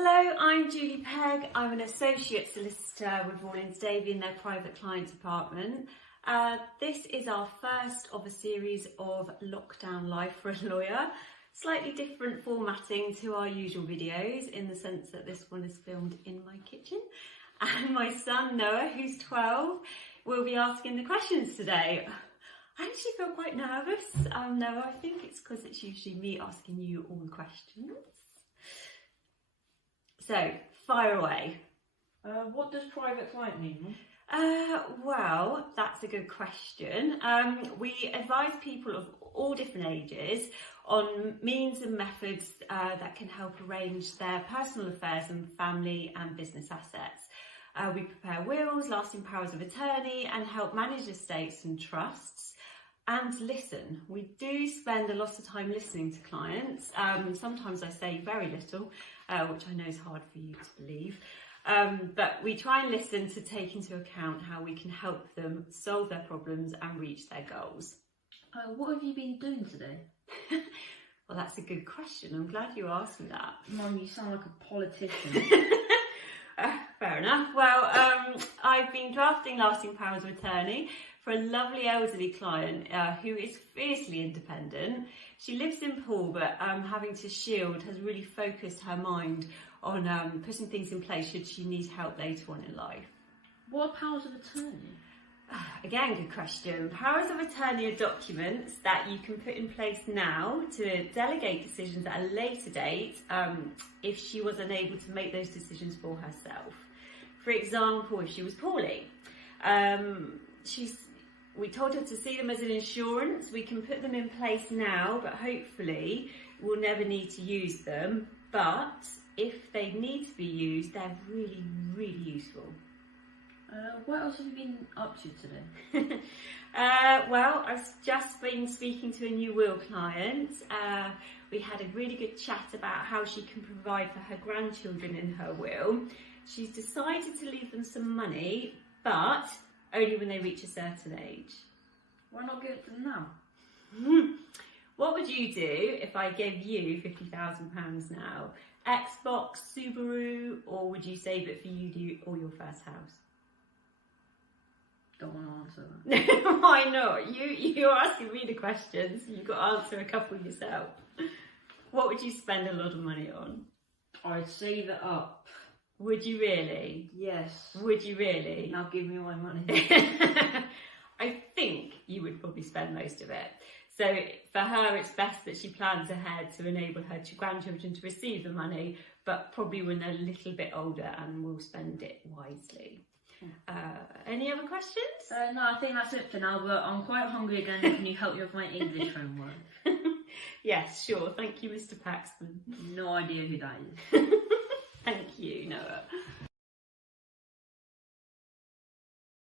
Hello, I'm Julie Pegg. I'm an associate solicitor with Rawlins Davey in their private client department. This is our first of a series of lockdown life for a lawyer. Slightly different formatting to our usual videos in the sense that this one is filmed in my kitchen. And my son Noah, who's 12, will be asking the questions today. I actually feel quite nervous, Noah. I think it's because it's usually me asking you all the questions. So, fire away. What does private client mean? Well, that's a good question. We advise people of all different ages on means and methods that can help arrange their personal affairs and family and business assets. We prepare wills, lasting powers of attorney, and help manage estates and trusts. And listen. We do spend a lot of time listening to clients. Sometimes I say very little, which I know is hard for you to believe. But we try and listen to take into account how we can help them solve their problems and reach their goals. What have you been doing today? Well, that's a good question. I'm glad you asked me that. Mum, you sound like a politician. Fair enough. Well, I've been drafting lasting powers of attorney for a lovely elderly client who is fiercely independent. She lives in Poole, but having to shield has really focused her mind on putting things in place should she need help later on in life. What are powers of attorney? Again, good question. Powers of attorney are documents that you can put in place now to delegate decisions at a later date if she was unable to make those decisions for herself. For example, if she was poorly, we told her to see them as an insurance. We can put them in place now, but hopefully we'll never need to use them. But if they need to be used, they're really, really useful. What else have you been up to today? Well, I've just been speaking to a new will client. We had a really good chat about how she can provide for her grandchildren in her will. She's decided to leave them some money, but only when they reach a certain age. Why not give it to them now? What would you do if I gave you £50,000 now? Xbox, Subaru, or would you save it for you or your first house? Don't want to answer that. Why not? You're asking me the questions. You've got to answer a couple yourself. What would you spend a lot of money on? I'd save it up. Would you really? Yes. Would you really? Now give me my money. I think you would probably spend most of it. So for her, it's best that she plans ahead to enable her grandchildren to receive the money, but probably when they're a little bit older and will spend it wisely. Any other questions? No, I think that's it for now, but I'm quite hungry again. Can you help me with my English homework? Yes, sure. Thank you, Mr. Paxton. No idea who that is. Thank you, Noah.